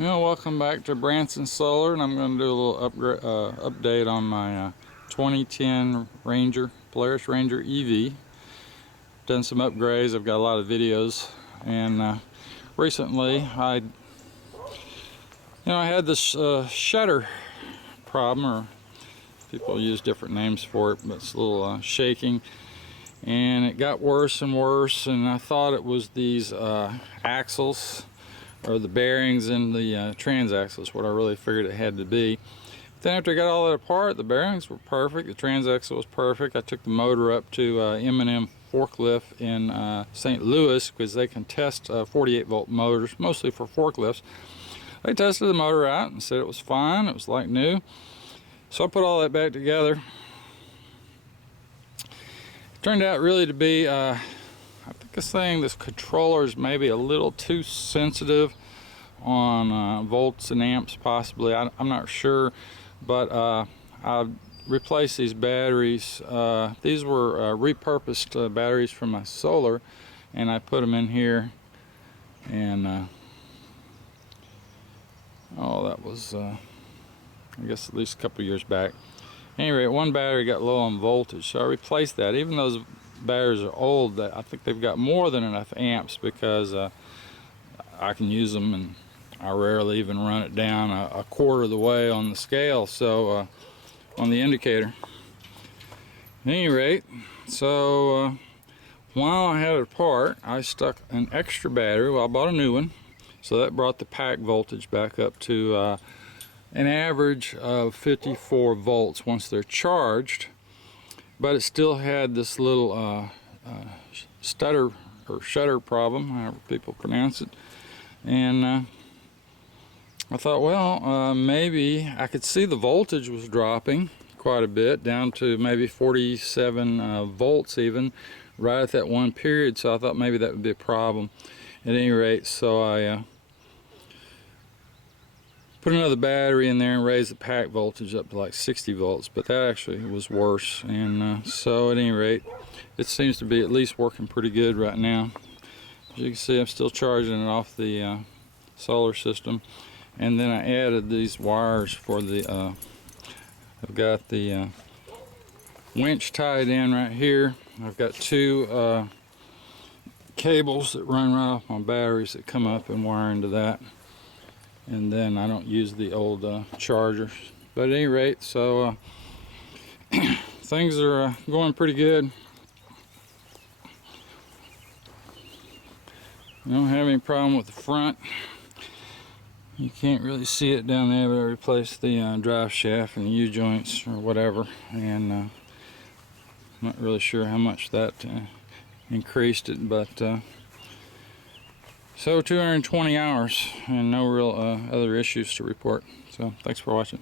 Well, welcome back to Branson Solar, and I'm going to do a little update on my 2010 Polaris Ranger EV. Done some upgrades. I've got a lot of videos, and recently I had this shutter problem, or people use different names for it, but it's a little shaking, and it got worse and worse. And I thought it was these axles, or the bearings in the transaxles, what I really figured it had to be. But then after I got all that apart, the bearings were perfect, the transaxle was perfect. I took the motor up to M&M forklift in St. Louis, because they can test 48 volt motors, mostly for forklifts. They tested the motor out and said it was fine, it was like new. So I put all that back together. It turned out really to be I think this controller is maybe a little too sensitive on volts and amps, possibly. I'm not sure, but I replaced these batteries. These were repurposed batteries from my solar, and I put them in here, and that was I guess at least a couple years back. Anyway, one battery got low on voltage, so I replaced that. Even those batteries are old, I think they've got more than enough amps, because I can use them, and I rarely even run it down a quarter of the way on the scale, so on the indicator. At any rate, so while I had it apart, I stuck an extra battery. Well, I bought a new one, so that brought the pack voltage back up to an average of 54 volts once they're charged. But it still had this little stutter or shutter problem, however people pronounce it. And I thought, well, maybe I could see the voltage was dropping quite a bit, down to maybe 47 volts even, right at that one period. So I thought maybe that would be a problem. At any rate, so I put another battery in there and raised the pack voltage up to like 60 volts, but that actually was worse. And so at any rate, it seems to be at least working pretty good right now. As you can see, I'm still charging it off the solar system. And then I added these wires for the I've got the winch tied in right here. I've got two cables that run right off my batteries that come up and wire into that. And then I don't use the old chargers. But at any rate, so things are going pretty good. I don't have any problem with the front. You can't really see it down there, but I replaced the drive shaft and the U-joints or whatever, and I'm not really sure how much that increased it, but so 220 hours and no real other issues to report. So thanks for watching.